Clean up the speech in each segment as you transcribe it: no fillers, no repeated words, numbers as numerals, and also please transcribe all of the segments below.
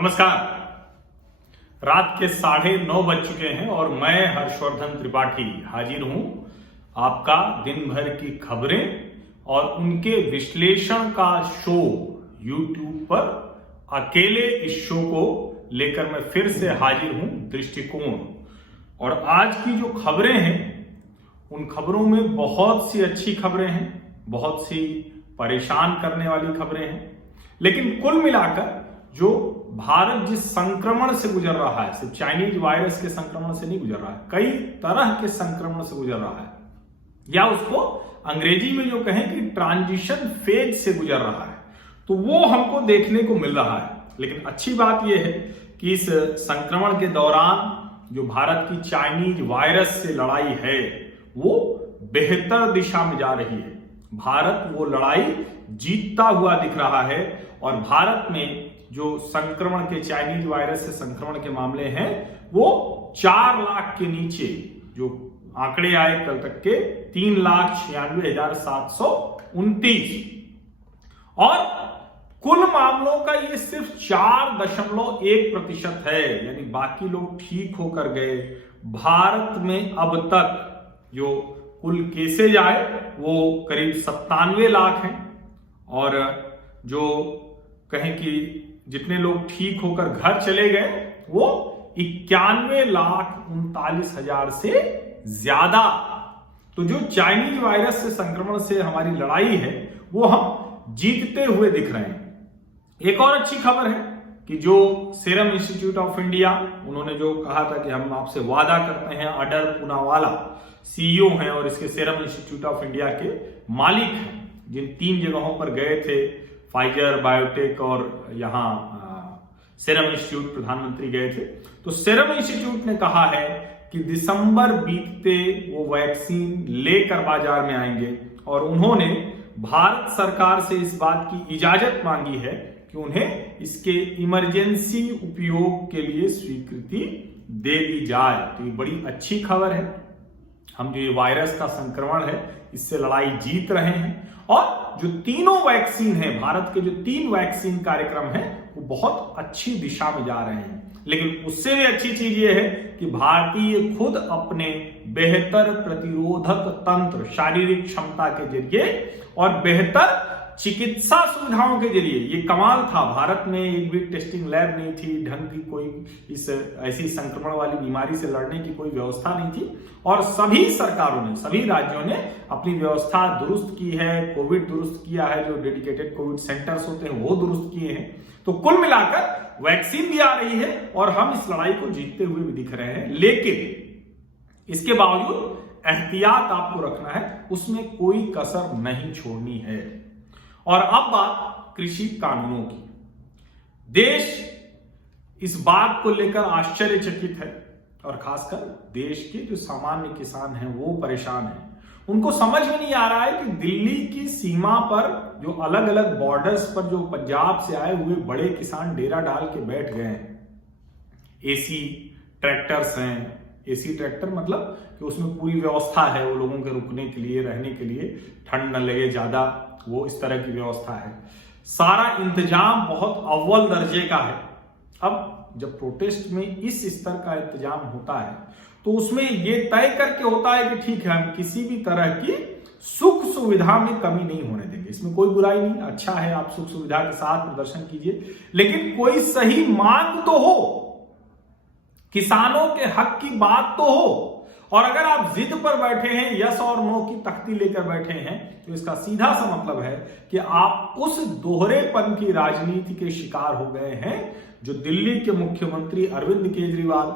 नमस्कार। रात के 9:30 बज चुके हैं और मैं हर्षवर्धन त्रिपाठी हाजिर हूं आपका दिन भर की खबरें और उनके विश्लेषण का शो YouTube पर अकेले इस शो को लेकर मैं फिर से हाजिर हूं दृष्टिकोण। और आज की जो खबरें हैं उन खबरों में बहुत सी अच्छी खबरें हैं, बहुत सी परेशान करने वाली खबरें हैं, लेकिन कुल मिलाकर जो भारत जिस संक्रमण से गुजर रहा है, सिर्फ चाइनीज वायरस के संक्रमण से नहीं गुजर रहा है, कई तरह के संक्रमण से गुजर रहा है, या उसको अंग्रेजी में जो कहें कि ट्रांजिशन फेज से गुजर रहा है, तो वो हमको देखने को मिल रहा है। लेकिन अच्छी बात यह है कि इस संक्रमण के दौरान जो भारत की चाइनीज वायरस से लड़ाई है वो बेहतर दिशा में जा रही है। भारत वो लड़ाई जीतता हुआ दिख रहा है और भारत में जो संक्रमण के चाइनीज वायरस से संक्रमण के मामले हैं वो 4 लाख के नीचे, जो आंकड़े आए कल तक के 3,96,729, और कुल मामलों का ये सिर्फ 4.1% है, यानी बाकी लोग ठीक होकर गए। भारत में अब तक जो कुल केसेज आए वो करीब 97 लाख हैं और जो कहें कि जितने लोग ठीक होकर घर चले गए वो 91,39,000 से ज्यादा। तो जो चाइनीज वायरस से संक्रमण से हमारी लड़ाई है वो हम जीतते हुए दिख रहे हैं। एक और अच्छी खबर है कि जो सीरम इंस्टीट्यूट ऑफ इंडिया, उन्होंने जो कहा था कि हम आपसे वादा करते हैं, अडर पूनावाला CEO हैं और इसके सीरम इंस्टीट्यूट ऑफ इंडिया के मालिक हैं, जिन 3 जगहों पर गए थे, फाइजर, बायोटेक और यहां सीरम इंस्टीट्यूट, प्रधानमंत्री गए थे। तो सीरम इंस्टीट्यूट ने कहा है कि दिसंबर बीतते वो वैक्सीन लेकर बाजार में आएंगे और उन्होंने भारत सरकार से इस बात की इजाजत मांगी है कि उन्हें इसके इमरजेंसी उपयोग के लिए स्वीकृति दे दी जाए। तो ये बड़ी अच्छी खबर है। हम जो ये वायरस का संक्रमण है इससे लड़ाई जीत रहे हैं और जो तीनों वैक्सीन है, भारत के जो 3 वैक्सीन कार्यक्रम है वो बहुत अच्छी दिशा में जा रहे हैं। लेकिन उससे भी अच्छी चीज ये है कि भारतीय खुद अपने बेहतर प्रतिरोधक तंत्र, शारीरिक क्षमता के जरिए और बेहतर चिकित्सा सुविधाओं के जरिए, ये कमाल था, भारत में एक भी टेस्टिंग लैब नहीं थी, ढंग की कोई इस ऐसी संक्रमण वाली बीमारी से लड़ने की कोई व्यवस्था नहीं थी और सभी सरकारों ने, सभी राज्यों ने अपनी व्यवस्था दुरुस्त की है, कोविड दुरुस्त किया है, जो डेडिकेटेड कोविड सेंटर्स होते हैं वो दुरुस्त किए हैं। तो कुल मिलाकर वैक्सीन भी आ रही है और हम इस लड़ाई को जीतते हुए भी दिख रहे हैं। लेकिन इसके बावजूद एहतियात आपको रखना है, उसमें कोई कसर नहीं छोड़नी है। और अब बात कृषि कानूनों की। देश इस बात को लेकर आश्चर्यचकित है और खासकर देश के जो सामान्य किसान हैं वो परेशान हैं। उनको समझ में नहीं आ रहा है कि दिल्ली की सीमा पर जो अलग अलग बॉर्डर्स पर जो पंजाब से आए हुए बड़े किसान डेरा डाल के बैठ गए हैं। एसी ट्रैक्टर्स हैं, एसी ट्रैक्टर मतलब कि उसमें पूरी व्यवस्था है वो लोगों के रुकने के लिए, रहने के लिए, ठंड न लगे ज्यादा, वो इस तरह की व्यवस्था है। सारा इंतजाम बहुत अव्वल दर्जे का है। अब जब प्रोटेस्ट में इस स्तर का इंतजाम होता है तो उसमें ये तय करके होता है कि ठीक है, हम किसी भी तरह की सुख सुविधा में कमी नहीं होने देंगे। इसमें कोई बुराई नहीं, अच्छा है, आप सुख सुविधा के साथ प्रदर्शन कीजिए, लेकिन कोई सही मांग तो हो, किसानों के हक की बात तो हो। और अगर आप जिद पर बैठे हैं, यस और नो की तख्ती लेकर बैठे हैं, तो इसका सीधा सा मतलब है कि आप उस दोहरेपन की राजनीति के शिकार हो गए हैं जो दिल्ली के मुख्यमंत्री अरविंद केजरीवाल,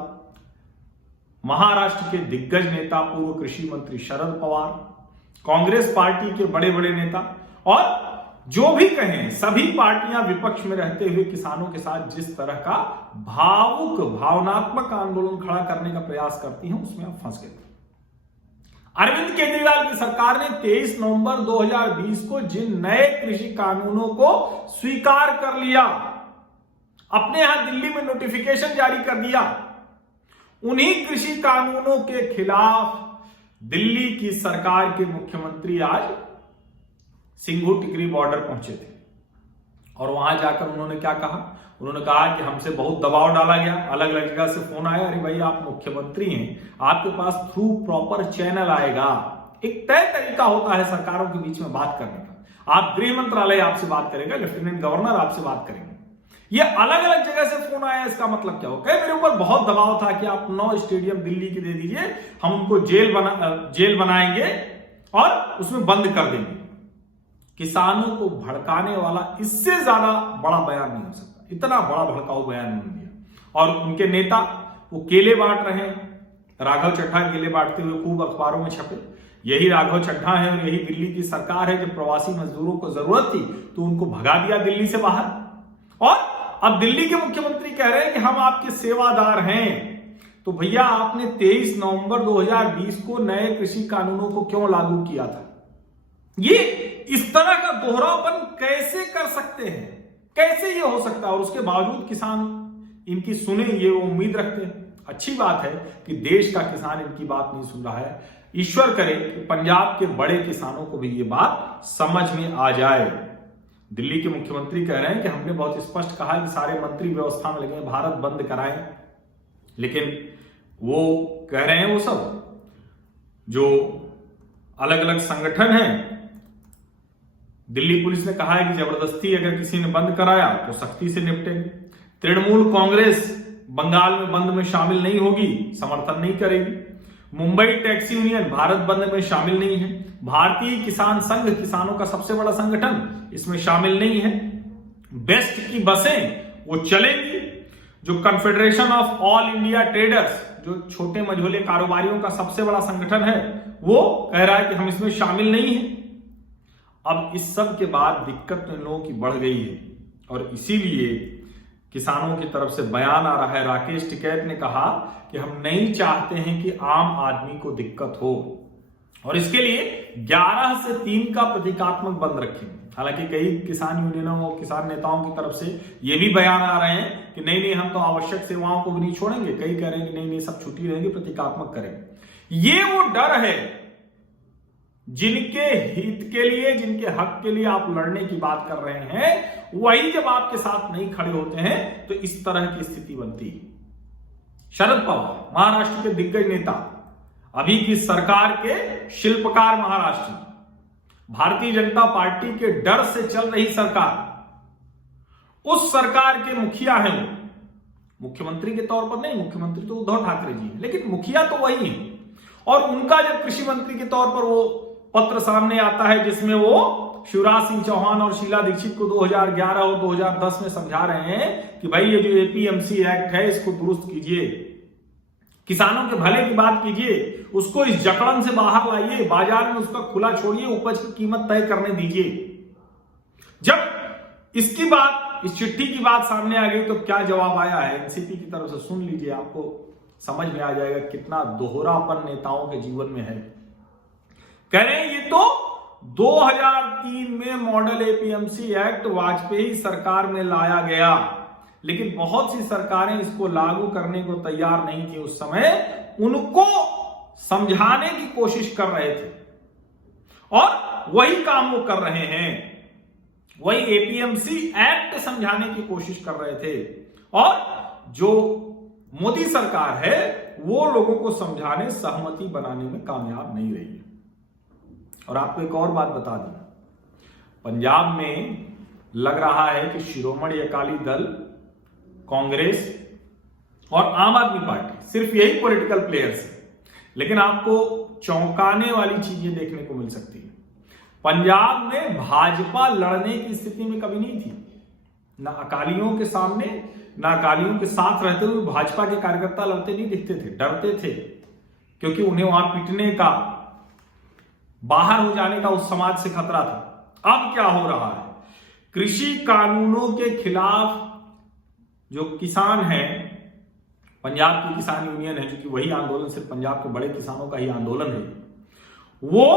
महाराष्ट्र के दिग्गज नेता पूर्व कृषि मंत्री शरद पवार, कांग्रेस पार्टी के बड़े बड़े नेता और जो भी कहें सभी पार्टियां विपक्ष में रहते हुए किसानों के साथ जिस तरह का भावनात्मक आंदोलन खड़ा करने का प्रयास करती हैं, उसमें आप फंस गए थे। अरविंद केजरीवाल की सरकार ने 23 नवंबर 2020 को जिन नए कृषि कानूनों को स्वीकार कर लिया, अपने यहां दिल्ली में नोटिफिकेशन जारी कर दिया, उन्हीं कृषि कानूनों के खिलाफ दिल्ली की सरकार के मुख्यमंत्री आज सिंघू टिकरी बॉर्डर पहुंचे थे और वहां जाकर उन्होंने क्या कहा, उन्होंने कहा कि हमसे बहुत दबाव डाला गया, अलग अलग जगह से फोन आया, अरे भाई आप मुख्यमंत्री हैं, आपके पास थ्रू प्रॉपर चैनल आएगा, एक तय तरीका होता है सरकारों के बीच में बात करने का। आप गृह मंत्रालय आपसे बात करेगा, लेफ्टिनेंट गवर्नर आपसे बात करेंगे, ये अलग अलग जगह से फोन आया, इसका मतलब क्या हो, कहे मेरे ऊपर बहुत दबाव था कि आप 9 स्टेडियम दिल्ली के दे दीजिए, हम उनको जेल बनाएंगे और उसमें बंद कर देंगे। किसानों को भड़काने वाला इससे ज्यादा बड़ा बयान नहीं हो सकता, इतना बड़ा भड़काऊ बयान उन्होंने दिया। और उनके नेता वो केले बांट रहे हैं, राघव चड्ढा केले बांटते हुए खूब अखबारों में छपे, यही राघव चड्ढा है और यही दिल्ली की सरकार है। जब प्रवासी मजदूरों को जरूरत थी तो उनको भगा दिया दिल्ली से बाहर, और अब दिल्ली के मुख्यमंत्री कह रहे हैं कि हम आपके सेवादार हैं। तो भैया आपने 23 नवंबर 2020 को नए कृषि कानूनों को क्यों लागू किया था? ये इस तरह का दोहरापन कैसे कर सकते हैं, कैसे ये हो सकता है? और उसके बावजूद किसान इनकी सुने, ये उम्मीद रखते हैं। अच्छी बात है कि देश का किसान इनकी बात नहीं सुन रहा है। ईश्वर करे कि पंजाब के बड़े किसानों को भी ये बात समझ में आ जाए। दिल्ली के मुख्यमंत्री कह रहे हैं कि हमने बहुत स्पष्ट कहा कि सारे मंत्री व्यवस्था में लगे, भारत बंद कराएं, लेकिन वो कह रहे हैं वो सब जो अलग अलग संगठन हैं। दिल्ली पुलिस ने कहा है कि जबरदस्ती अगर किसी ने बंद कराया तो सख्ती से निपटेंगे। तृणमूल कांग्रेस बंगाल में बंद में शामिल नहीं होगी, समर्थन नहीं करेगी। मुंबई टैक्सी यूनियन भारत बंद में शामिल नहीं है। भारतीय किसान संघ, किसानों का सबसे बड़ा संगठन, इसमें शामिल नहीं है। बेस्ट की बसें वो चलेंगी। जो confederation of all India traders, जो छोटे मझोले कारोबारियों का सबसे बड़ा संगठन है, वो कह रहा है कि हम इसमें शामिल नहीं है। अब इस सब के बाद दिक्कत इन लोगों की बढ़ गई है और इसीलिए किसानों की तरफ से बयान आ रहा है। राकेश टिकैत ने कहा कि हम नहीं चाहते हैं कि आम आदमी को दिक्कत हो और इसके लिए 11 से 3 का प्रतीकात्मक बंद रखेंगे। हालांकि कई किसान यूनियनों और किसान नेताओं की तरफ से ये भी बयान आ रहे हैं कि नहीं हम तो आवश्यक सेवाओं को भी नहीं छोड़ेंगे। कई कह रहे हैं कि नहीं सब छुट्टी रहेंगे, प्रतीकात्मक करेंगे। ये वो डर है जिनके हित के लिए, जिनके हक के लिए आप लड़ने की बात कर रहे हैं, वही जब आपके साथ नहीं खड़े होते हैं तो इस तरह की स्थिति बनती है। शरद पवार महाराष्ट्र के दिग्गज नेता, अभी की सरकार के शिल्पकार महाराष्ट्र, भारतीय जनता पार्टी के डर से चल रही सरकार, उस सरकार के मुखिया हैं वो। मुख्यमंत्री के तौर पर नहीं, मुख्यमंत्री तो उद्धव ठाकरे जी हैं, लेकिन मुखिया तो वही है। और उनका जब कृषि मंत्री के तौर पर वो पत्र सामने आता है जिसमें वो शिवराज सिंह चौहान और शीला दीक्षित को 2011 और 2010 में समझा रहे हैं कि भाई ये जो एपीएमसी एक्ट है इसको दुरुस्त कीजिए, किसानों के भले की बात कीजिए, उसको इस जकड़न से बाहर लाइए, बाजार में उसका खुला छोड़िए, उपज की कीमत तय करने दीजिए। जब इसकी बात, इस चिट्ठी की बात सामने आ गई तो क्या जवाब आया है एनसीपी की तरफ से, सुन लीजिए, आपको समझ में आ जाएगा कितना दोहरापन नेताओं के जीवन में है। कह रहे हैं ये तो 2003 में मॉडल एपीएमसी एक्ट वाजपेयी सरकार में लाया गया, लेकिन बहुत सी सरकारें इसको लागू करने को तैयार नहीं थी उस समय, उनको समझाने की कोशिश कर रहे थे और वही काम वो कर रहे हैं, वही एपीएमसी एक्ट समझाने की कोशिश कर रहे थे। और जो मोदी सरकार है वो लोगों को समझाने, सहमति बनाने में कामयाब नहीं रही है। और आपको एक और बात बता दूं, पंजाब में लग रहा है कि शिरोमणि अकाली दल, कांग्रेस और आम आदमी पार्टी, सिर्फ यही पॉलिटिकल प्लेयर्स हैं, लेकिन आपको चौंकाने वाली चीजें देखने को मिल सकती है। पंजाब में भाजपा लड़ने की स्थिति में कभी नहीं थी, ना अकालियों के सामने, ना अकालियों के साथ रहते हुए भाजपा के कार्यकर्ता लड़ते नहीं दिखते थे, डरते थे, क्योंकि उन्हें वहां पिटने का, बाहर हो जाने का उस समाज से खतरा था। अब क्या हो रहा है, कृषि कानूनों के खिलाफ जो किसान हैं, पंजाब की किसान यूनियन है, जो कि वही आंदोलन सिर्फ पंजाब के बड़े किसानों का ही आंदोलन है, वो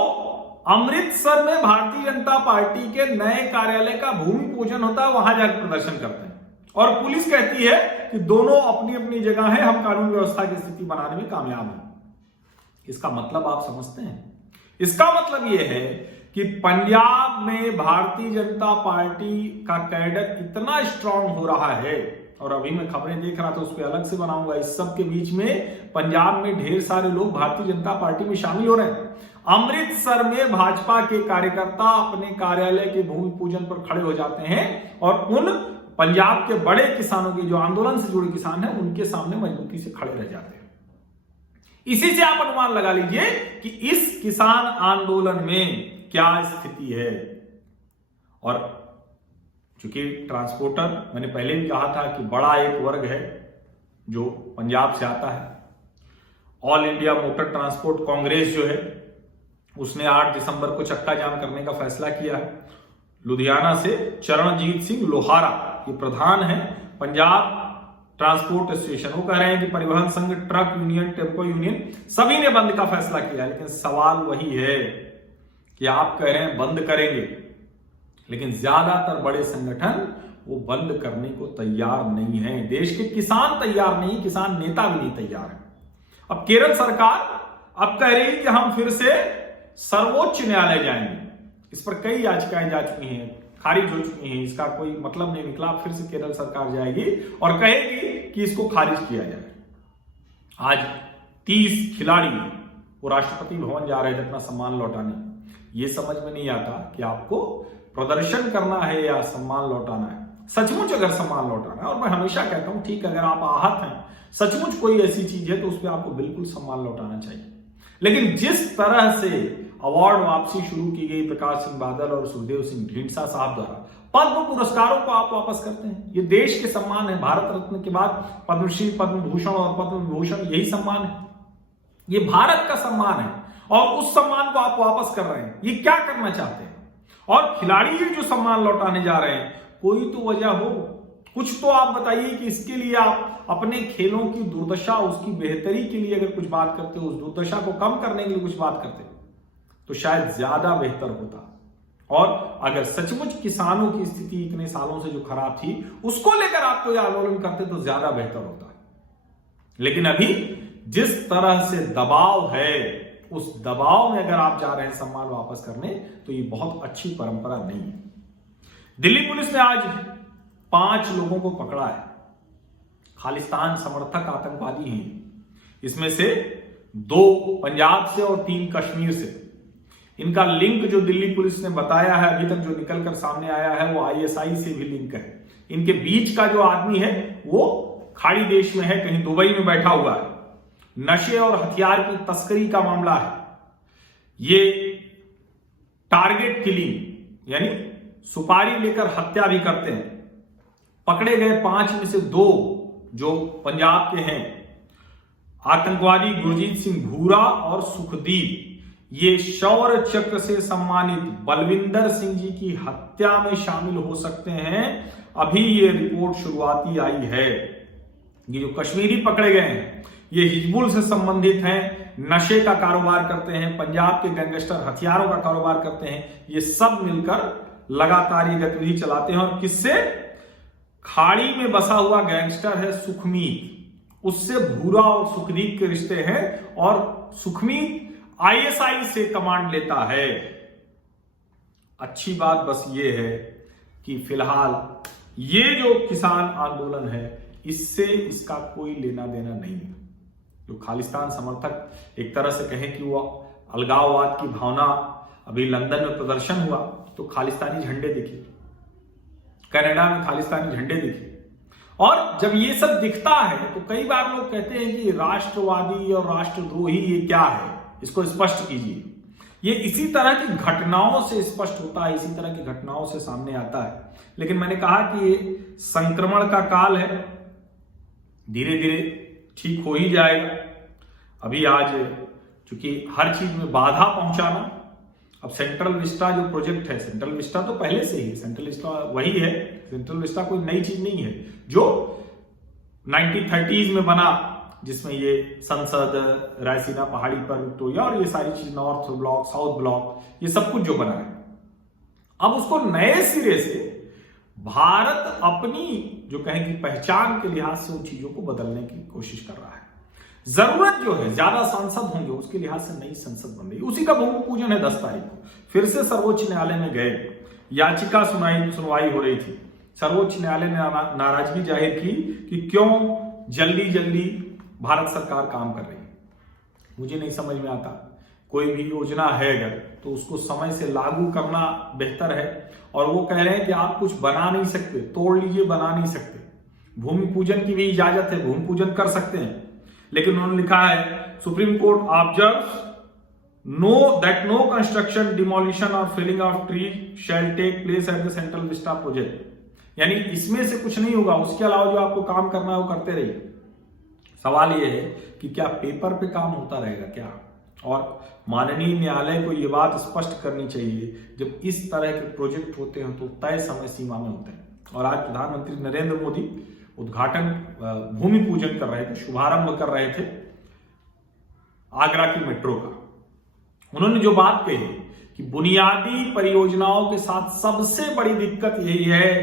अमृतसर में भारतीय जनता पार्टी के नए कार्यालय का भूमि पूजन होता है, वहां जाकर प्रदर्शन करते हैं और पुलिस कहती है कि दोनों अपनी अपनी जगह है, हम कानून व्यवस्था की स्थिति बनाने में कामयाब हैं। इसका मतलब आप समझते हैं? इसका मतलब यह है कि पंजाब में भारतीय जनता पार्टी का कैडर इतना स्ट्रांग हो रहा है, और अभी मैं खबरें देख रहा था, उस पर अलग से बनाऊंगा। इस सब के बीच में पंजाब में ढेर सारे लोग भारतीय जनता पार्टी में शामिल हो रहे हैं। अमृतसर में भाजपा के कार्यकर्ता अपने कार्यालय के भूमि पूजन पर खड़े हो जाते हैं और उन पंजाब के बड़े किसानों के, जो आंदोलन से जुड़े किसान हैं, उनके सामने मजबूती से खड़े रह जाते हैं। इसी से आप अनुमान लगा लीजिए कि इस किसान आंदोलन में क्या स्थिति है। और चूंकि ट्रांसपोर्टर, मैंने पहले भी कहा था कि बड़ा एक वर्ग है जो पंजाब से आता है। All India motor transport Congress जो है, उसने 8 दिसंबर को चक्का जाम करने का फैसला किया है। लुधियाना से चरणजीत सिंह लोहारा, ये प्रधान है पंजाब ट्रांसपोर्ट एसोसिएशन, वो कह रहे हैं कि परिवहन संघ, ट्रक यूनियन, टेम्पो यूनियन सभी ने बंद का फैसला किया। लेकिन सवाल वही है कि आप कह रहे हैं बंद करेंगे, लेकिन ज्यादातर बड़े संगठन वो बंद करने को तैयार नहीं है। देश के किसान तैयार नहीं, किसान नेता भी नहीं तैयार है। अब केरल सरकार अब कह रही है कि हम फिर से सर्वोच्च न्यायालय जाएंगे। इस पर कई याचिकाएं जा चुकी हैं, खारिज हो चुकी हैं, इसका कोई मतलब नहीं निकला। फिर से केरल सरकार जाएगी और कहेगी कि इसको खारिज किया जाए। आज 30 खिलाड़ी वो राष्ट्रपति भवन जा रहे थे अपना सम्मान लौटाने। ये समझ में नहीं आता कि आपको प्रदर्शन करना है या सम्मान लौटाना है। सचमुच अगर सम्मान लौटाना है, और मैं हमेशा कहता हूं ठीक, अगर आप आहत हैं, सचमुच कोई ऐसी चीज है, तो उस पर आपको बिल्कुल सम्मान लौटाना चाहिए। लेकिन जिस तरह से अवार्ड वापसी शुरू की गई प्रकाश सिंह बादल और सुखदेव सिंह ढींढसा साहब द्वारा, पद्म पुरस्कारों को आप वापस करते हैं। ये देश के सम्मान है। भारत रत्न के बाद पद्मश्री, पद्म भूषण और पद्म विभूषण, यही सम्मान है। ये भारत का सम्मान है और उस सम्मान को आप वापस कर रहे हैं। ये क्या करना चाहते हैं? और खिलाड़ी जो सम्मान लौटाने जा रहे हैं, कोई तो वजह हो, कुछ तो आप बताइए कि इसके लिए आप अपने खेलों की दुर्दशा, उसकी बेहतरी के लिए अगर कुछ बात करते हो, उस दुर्दशा को कम करने के लिए कुछ बात करते हो, तो शायद ज्यादा बेहतर होता। और अगर सचमुच किसानों की स्थिति इतने सालों से जो खराब थी, उसको लेकर आप कोई आंदोलन करते तो ज्यादा बेहतर होता। लेकिन अभी जिस तरह से दबाव है, उस दबाव में अगर आप जा रहे हैं सम्मान वापस करने, तो ये बहुत अच्छी परंपरा नहीं है। दिल्ली पुलिस ने आज 5 लोगों को पकड़ा है। खालिस्तान समर्थक आतंकवादी हैं। इसमें से 2 पंजाब से और 3 कश्मीर से। इनका लिंक जो दिल्ली पुलिस ने बताया है अभी तक, जो निकलकर सामने आया है, वो ISI से भी लिंक है। इनके बीच का जो आदमी है वो खाड़ी देश में है, कहीं दुबई में बैठा हुआ है। नशे और हथियार की तस्करी का मामला है। ये टारगेट किलिंग यानी सुपारी लेकर हत्या भी करते हैं। पकड़े गए 5 में से 2 जो पंजाब के हैं, आतंकवादी गुरजीत सिंह भूरा और सुखदीप, ये शौर्य चक्र से सम्मानित बलविंदर सिंह जी की हत्या में शामिल हो सकते हैं। अभी ये रिपोर्ट शुरुआती आई है। ये जो कश्मीरी पकड़े गए हैं, ये हिजबुल से संबंधित हैं, नशे का कारोबार करते हैं, पंजाब के गैंगस्टर हथियारों का कारोबार करते हैं। ये सब मिलकर लगातार ये गतिविधि चलाते हैं। और किससे? खाड़ी में बसा हुआ गैंगस्टर है सुखमीत, उससे भूरा और सुखदीप के रिश्ते हैं। और सुखमीत ISI से कमांड लेता है। अच्छी बात बस ये है कि फिलहाल ये जो किसान आंदोलन है, इससे इसका कोई लेना देना नहीं है। जो खालिस्तान समर्थक एक तरह से कहें कि वो अलगाववाद की भावना, अभी लंदन में प्रदर्शन हुआ तो खालिस्तानी झंडे दिखे, कनाडा में खालिस्तानी झंडे दिखे। और जब ये सब दिखता है तो कई बार लोग कहते हैं कि राष्ट्रवादी और राष्ट्रद्रोही ये क्या है, इसको स्पष्ट कीजिए। ये इसी तरह की घटनाओं से स्पष्ट होता है, इसी तरह की घटनाओं से सामने आता है। लेकिन मैंने कहा कि ये संक्रमण का काल है, धीरे धीरे ठीक हो ही जाएगा। अभी आज चूंकि हर चीज में बाधा पहुंचाना, अब सेंट्रल विस्टा जो प्रोजेक्ट है, सेंट्रल विस्टा तो पहले से ही, सेंट्रल विस्टा वही है, सेंट्रल विस्टा कोई नई चीज नहीं है, जो 1930s में बना, जिसमें ये संसद, रायसीना पहाड़ी पर विक्टोरिया और ये सारी चीज, नॉर्थ ब्लॉक, साउथ ब्लॉक, ये सब कुछ जो बना है, अब उसको नए सिरे से भारत अपनी जो कहें कि पहचान के लिहाज से उन चीजों को बदलने की कोशिश कर रहा है। जरूरत जो है ज्यादा सांसद होंगे उसके लिहाज से नई संसद बन रही, उसी का भूमि पूजन है 10 तारीख को। फिर से सर्वोच्च न्यायालय में गए, याचिका सुनवाई हो रही थी। सर्वोच्च न्यायालय ने नाराजगी जाहिर की कि क्यों जल्दी जल्दी भारत सरकार काम कर रही है। मुझे नहीं समझ में आता, कोई भी योजना है अगर तो उसको समय से लागू करना बेहतर है। और वो कह रहे हैं कि आप कुछ बना नहीं सकते, तोड़ लीजिए, बना नहीं सकते। भूमि पूजन की भी इजाजत है, भूमि पूजन कर सकते हैं, लेकिन उन्होंने लिखा है supreme court observes no construction, demolition और filling of tree shall take place at the central vista project. यानी इसमें से कुछ नहीं होगा, उसके अलावा जो आपको काम करना है वो करते रहिए। सवाल यह है कि क्या पेपर पे काम होता रहेगा क्या? और माननीय न्यायालय को यह बात स्पष्ट करनी चाहिए, जब इस तरह के प्रोजेक्ट होते हैं तो तय समय सीमा में होते हैं। और आज प्रधानमंत्री नरेंद्र मोदी उद्घाटन भूमि पूजन कर रहे थे, शुभारंभ कर रहे थे आगरा की मेट्रो का। उन्होंने जो बात कही कि बुनियादी परियोजनाओं के साथ सबसे बड़ी दिक्कत यही है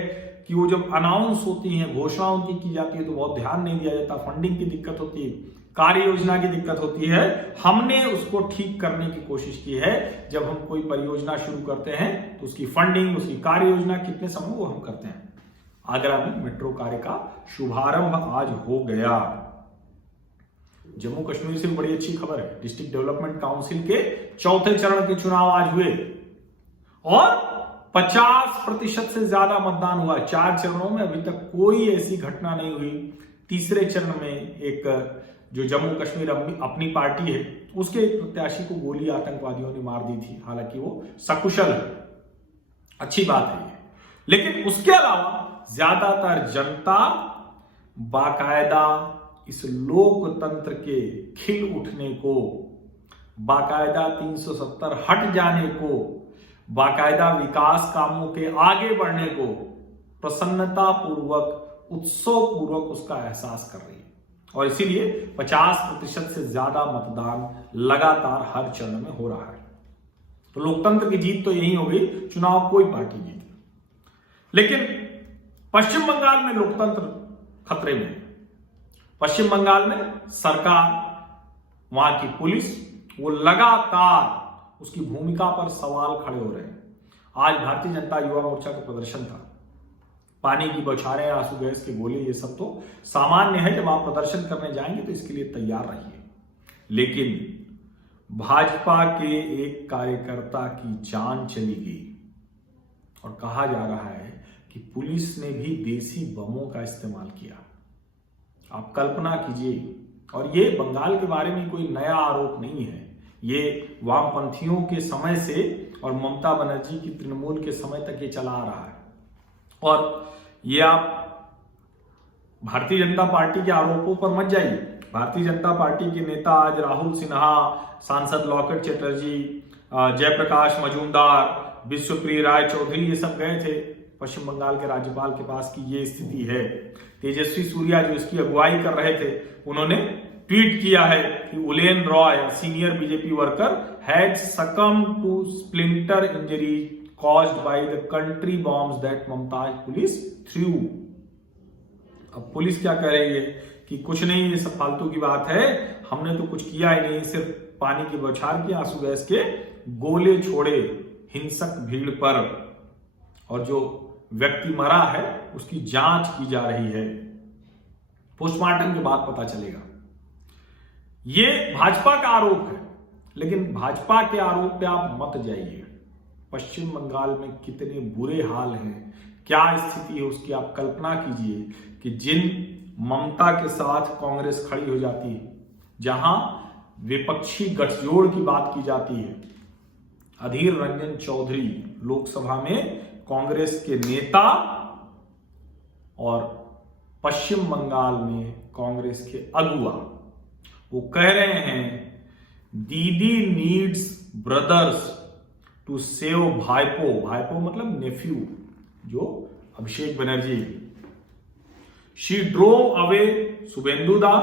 कि वो जब अनाउंस होती हैं, घोषणा उनकी की जाती है तो बहुत ध्यान नहीं दिया जाता, फंडिंग की दिक्कत होती है, कार्य योजना की दिक्कत होती है। हमने उसको ठीक करने की कोशिश की है। जब हम कोई परियोजना शुरू करते हैं तो उसकी फंडिंग, उसकी कार्य योजना कितने समय वो हम करते हैं। आगरा में मेट्रो कार्य का शुभारंभ आज हो गया। जम्मू कश्मीर से बड़ी अच्छी खबर है, डिस्ट्रिक्ट डेवलपमेंट काउंसिल के चौथे चरण के चुनाव आज हुए और 50% से ज्यादा मतदान हुआ। 4 चरणों में अभी तक कोई ऐसी घटना नहीं हुई। तीसरे चरण में एक जो जम्मू कश्मीर अपनी पार्टी है उसके एक प्रत्याशी को गोली आतंकवादियों ने मार दी थी, हालांकि वो सकुशल है, अच्छी बात है ये। लेकिन उसके अलावा ज्यादातर जनता बाकायदा इस लोकतंत्र के खिल उठने को, बाकायदा 370 हट जाने को, बाकायदा विकास कामों के आगे बढ़ने को प्रसन्नता पूर्वक, उत्सव पूर्वक उसका एहसास कर रही है। और इसीलिए 50% से ज्यादा मतदान लगातार हर चरण में हो रहा है। तो लोकतंत्र की जीत तो यही हो गई, चुनाव कोई पार्टी जीती। लेकिन पश्चिम बंगाल में लोकतंत्र खतरे में है। पश्चिम बंगाल में सरकार, वहां की पुलिस, वो लगातार उसकी भूमिका पर सवाल खड़े हो रहे हैं। आज भारतीय जनता युवा मोर्चा का प्रदर्शन था। पानी की बौछारें, आंसू गैस के गोले, ये सब तो सामान्य है। जब आप प्रदर्शन करने जाएंगे तो इसके लिए तैयार रहिए। लेकिन भाजपा के एक कार्यकर्ता की जान चली गई और कहा जा रहा है कि पुलिस ने भी देसी बमों का इस्तेमाल किया। आप कल्पना कीजिए। और ये बंगाल के बारे में कोई नया आरोप नहीं है, ये वामपंथियों के समय से और ममता बनर्जी की तृणमूल के समय तक ये चला आ रहा है। और ये आप भारतीय जनता पार्टी के आरोपों पर मत जाइए। भारतीय जनता पार्टी के नेता आज राहुल सिन्हा, सांसद लॉकेट चटर्जी, जयप्रकाश मजूमदार, विश्वप्रिय राय चौधरी, ये सब गए थे पश्चिम बंगाल के राज्यपाल के पास की ये स्थिति है। तेजस्वी सूर्या जो इसकी अगुवाई कर रहे थे, उन्होंने ट्वीट किया है कि woollen Roy, senior BJP worker, had succumbed to splinter injury caused by the country bombs that Mumtaz police through. अब पुलिस क्या कह रही है कि कुछ नहीं, ये सब फालतू की बात है, हमने तो कुछ किया ही नहीं, सिर्फ पानी की बौछार की, आंसू गैस के गोले छोड़े हिंसक भीड़ पर, और जो व्यक्ति मरा है उसकी जांच की जा रही है, पोस्टमार्टम के बाद पता चलेगा। ये भाजपा का आरोप है, लेकिन भाजपा के आरोप पे आप मत जाइए। पश्चिम बंगाल में कितने बुरे हाल हैं, क्या स्थिति है उसकी आप कल्पना कीजिए कि जिन ममता के साथ कांग्रेस खड़ी हो जाती है, जहां विपक्षी गठजोड़ की बात की जाती है, अधीर रंजन चौधरी लोकसभा में कांग्रेस के नेता और पश्चिम बंगाल में कांग्रेस के अगुवा, वो कह रहे हैं Didi needs brothers to save भाईपो। भाईपो मतलब नेफ्यू, जो Abhishek Banerjee. She drove away Suvendu da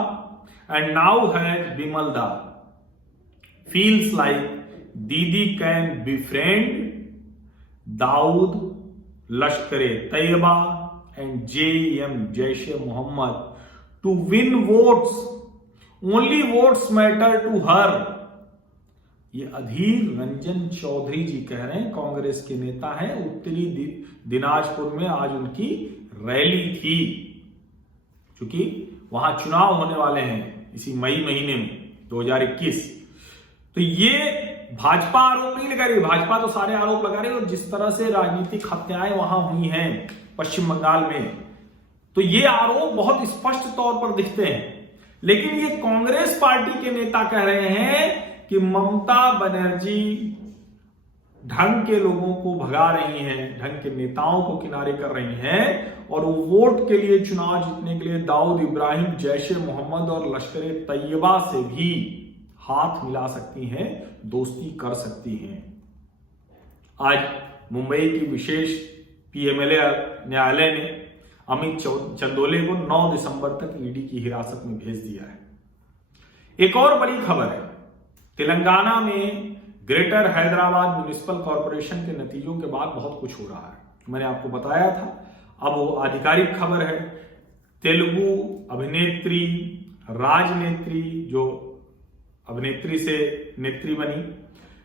and now has Bimal da. Feels like Didi can befriend Dawood, Lashkar Taiba and JM, Jaish e Mohammed to win votes only votes matter to her. ये अधीर रंजन चौधरी जी कह रहे हैं, कांग्रेस के नेता हैं। उत्तरी दिनाजपुर में आज उनकी रैली थी, क्योंकि वहां चुनाव होने वाले हैं इसी मई महीने में 2021। तो ये भाजपा आरोप नहीं लगा रही, भाजपा तो सारे आरोप लगा रही है। और जिस तरह से राजनीतिक हत्याएं वहां हुई हैं पश्चिम बंगाल में, तो ये आरोप बहुत स्पष्ट तौर पर दिखते हैं। लेकिन ये कांग्रेस पार्टी के नेता कह रहे हैं कि ममता बनर्जी ढंग के लोगों को भगा रही हैं, ढंग के नेताओं को किनारे कर रही हैं, और वो वोट के लिए, चुनाव जीतने के लिए दाऊद इब्राहिम, जैश ए मोहम्मद और लश्कर ए तैयबा से भी हाथ मिला सकती हैं, दोस्ती कर सकती हैं। आज मुंबई की विशेष पीएमएलए न्यायालय ने अमित चंदोले को 9 दिसंबर तक ईडी की हिरासत में भेज दिया है। एक और बड़ी खबर है, तेलंगाना में ग्रेटर हैदराबाद म्युनिसिपल कॉर्पोरेशन के नतीजों के बाद बहुत कुछ हो रहा है। मैंने आपको बताया था, अब वो आधिकारिक खबर है। तेलुगु अभिनेत्री, राजनेत्री, जो अभिनेत्री से नेत्री बनी,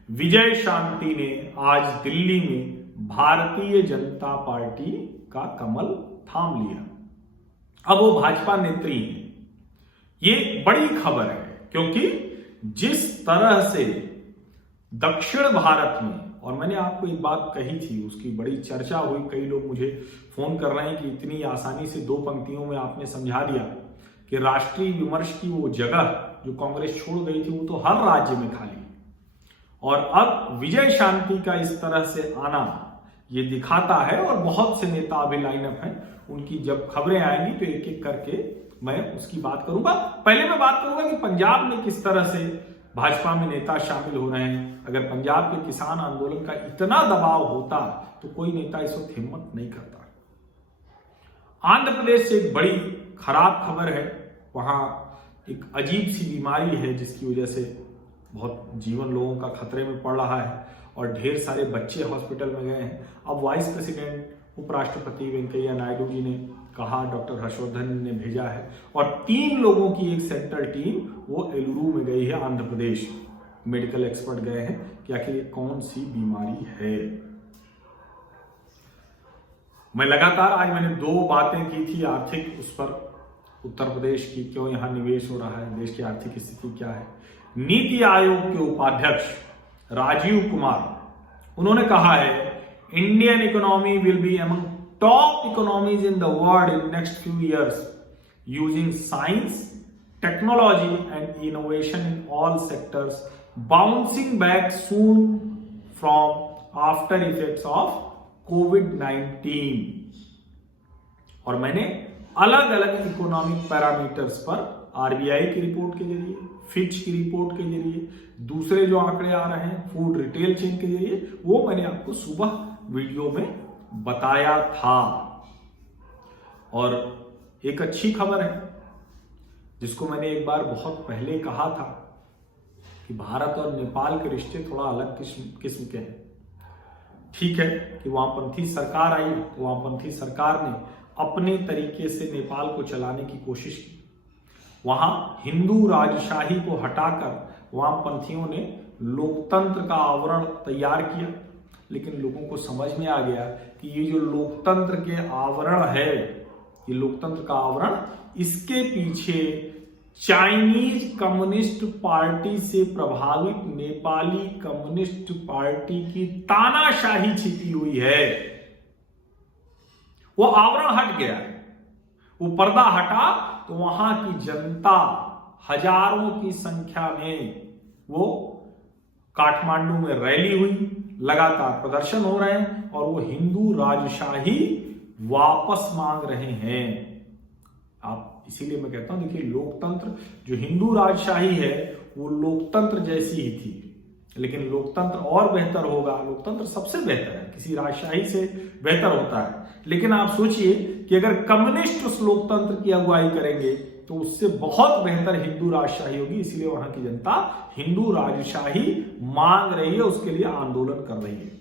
विजय शांति ने आज दिल्ली में भारतीय जनता पार्टी का कमल थाम लिया। अब वो भाजपा नेत्री है। ये बड़ी खबर है, क्योंकि जिस तरह से दक्षिण भारत में, और मैंने आपको एक बात कही थी, उसकी बड़ी चर्चा हुई, कई लोग मुझे फोन कर रहे हैं कि इतनी आसानी से 2 पंक्तियों में आपने समझा दिया कि राष्ट्रीय विमर्श की वो जगह जो कांग्रेस छोड़ गई थी, वो तो हर राज्य में खाली। और अब विजय शांति का इस तरह से आना ये दिखाता है, और बहुत से नेता अभी लाइनअप हैं, उनकी जब खबरें आएंगी तो एक एक करके मैं उसकी बात करूंगा। पहले मैं बात करूंगा कि पंजाब में किस तरह से भाजपा में नेता शामिल हो रहे हैं। अगर पंजाब के किसान आंदोलन का इतना दबाव होता तो कोई नेता इस वक्त हिम्मत नहीं करता। आंध्र प्रदेश से एक बड़ी खराब खबर है, वहां एक अजीब सी बीमारी है जिसकी वजह से बहुत जीवन लोगों का खतरे में पड़ रहा है, और ढेर सारे बच्चे हॉस्पिटल में गए हैं। अब वाइस प्रेसिडेंट उपराष्ट्रपति वेंकैया नायडू जी ने कहा, डॉक्टर हर्षवर्धन ने भेजा है, और 3 लोगों की एक सेंट्रल टीम वो एलुरु में गई है, आंध्र प्रदेश। मेडिकल एक्सपर्ट गए हैं कि आखिर ये कौन सी बीमारी है। मैं लगातार, आज मैंने 2 बातें की थी आर्थिक, उस पर उत्तर प्रदेश की, क्यों यहां निवेश हो रहा है, देश की आर्थिक स्थिति क्या है। नीति आयोग के उपाध्यक्ष राजीव कुमार, उन्होंने कहा है Indian economy will be among top economies in the world in next few years using science, technology and innovation in all sectors, bouncing back soon from after effects of कोविड-19। और मैंने अलग अलग इकोनॉमिक पैरामीटर्स पर RBI की report के जरिए, Fitch की रिपोर्ट के जरिए, दूसरे जो आंकड़े आ रहे हैं फूड रिटेल चेन के जरिए, वो मैंने आपको सुबह वीडियो में बताया था। और एक अच्छी खबर है जिसको मैंने एक बार बहुत पहले कहा था कि भारत और नेपाल के रिश्ते थोड़ा अलग किस्म के हैं। ठीक है कि वामपंथी सरकार आई, तो वामपंथी सरकार ने अपने तरीके से नेपाल को चलाने की कोशिश की। वहां हिंदू राजशाही को हटाकर वामपंथियों ने लोकतंत्र का आवरण तैयार किया, लेकिन लोगों को समझ में आ गया कि ये जो लोकतंत्र के आवरण है, ये लोकतंत्र का आवरण, इसके पीछे चाइनीज कम्युनिस्ट पार्टी से प्रभावित नेपाली कम्युनिस्ट पार्टी की तानाशाही छिपी हुई है। वो आवरण हट गया, वो पर्दा हटा, तो वहां की जनता हजारों की संख्या में वो काठमांडू में रैली हुई, लगातार प्रदर्शन हो रहे हैं, और वो हिंदू राजशाही वापस मांग रहे हैं। आप, इसीलिए मैं कहता हूं, देखिए लोकतंत्र, जो हिंदू राजशाही है वो लोकतंत्र जैसी ही थी, लेकिन लोकतंत्र और बेहतर होगा। लोकतंत्र सबसे बेहतर है, किसी राजशाही से बेहतर होता है। लेकिन आप सोचिए कि अगर कम्युनिस्ट उस लोकतंत्र की अगुवाई करेंगे तो उससे बहुत बेहतर हिंदू राजशाही होगी। इसलिए वहां की जनता हिंदू राजशाही मांग रही है, उसके लिए आंदोलन कर रही है।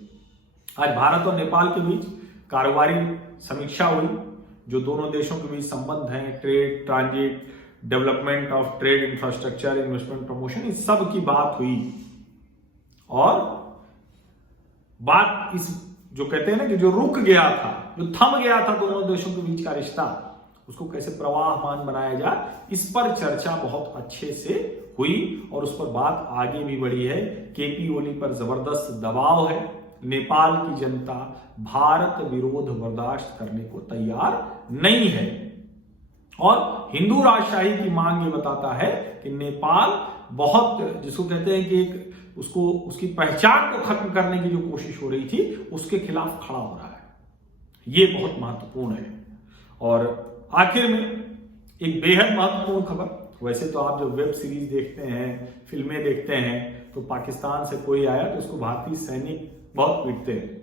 आज भारत और नेपाल के बीच कारोबारी समीक्षा हुई, जो दोनों देशों के बीच संबंध हैं, trade, transit, development of trade, infrastructure, investment promotion, इस सब की बात हुई। और बात इस जो कहते हैं ना कि जो रुक गया था, जो थम गया था दोनों देशों के बीच का रिश्ता, उसको कैसे प्रवाहमान बनाया जाए, इस पर चर्चा बहुत अच्छे से हुई और उस पर बात आगे भी बढ़ी है। केपी ओली पर जबरदस्त दबाव है। नेपाल की जनता भारत विरोध बर्दाश्त करने को तैयार नहीं है और हिंदू राजशाही की मांग ये बताता है कि नेपाल बहुत, जिसको कहते हैं कि एक उसको उसकी पहचान को खत्म करने की जो कोशिश हो रही थी उसके खिलाफ खड़ा हो रहा है। ये बहुत महत्वपूर्ण है। और आखिर में एक बेहद महत्वपूर्ण खबर, वैसे तो आप जब वेब सीरीज देखते हैं, फिल्में देखते हैं, तो पाकिस्तान से कोई आया तो उसको भारतीय सैनिक बहुत पीटते हैं,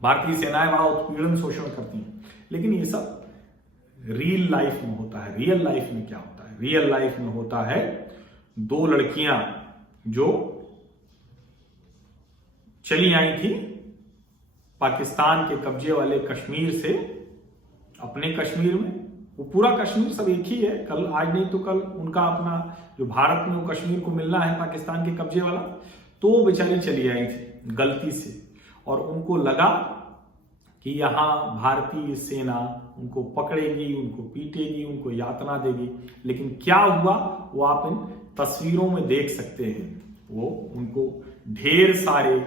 भारतीय सेनाएं बड़ा उत्पीड़न शोषण करती हैं, लेकिन ये सब रियल लाइफ में होता है। रियल लाइफ में क्या होता है? रियल लाइफ में होता है दो लड़कियां जो चली आई थी पाकिस्तान के कब्जे वाले कश्मीर से अपने कश्मीर में। वो पूरा कश्मीर सब एक ही है, कल आज नहीं तो कल उनका अपना जो भारत में वो कश्मीर को मिलना है पाकिस्तान के कब्जे वाला, तो वो बेचारी चली आई थी गलती से और उनको लगा कि यहां भारतीय सेना उनको पकड़ेगी, उनको पीटेगी, उनको यातना देगी, लेकिन क्या हुआ वो आप इन तस्वीरों में देख सकते हैं। वो उनको ढेर सारे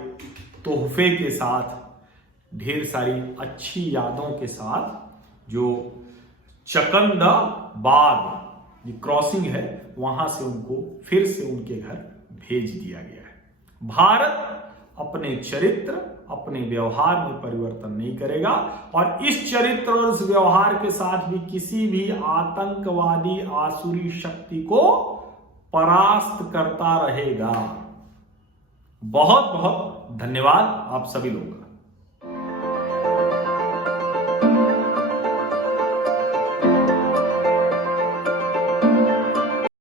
तोहफे के साथ, ढेर सारी अच्छी यादों के साथ जो चकंदा बाग ये क्रॉसिंग है वहां से उनको फिर से उनके घर भेज दिया गया है। भारत अपने चरित्र, अपने व्यवहार में परिवर्तन नहीं करेगा और इस चरित्र और इस व्यवहार के साथ भी किसी भी आतंकवादी आसुरी शक्ति को परास्त करता रहेगा। बहुत बहुत धन्यवाद आप सभी लोगों का।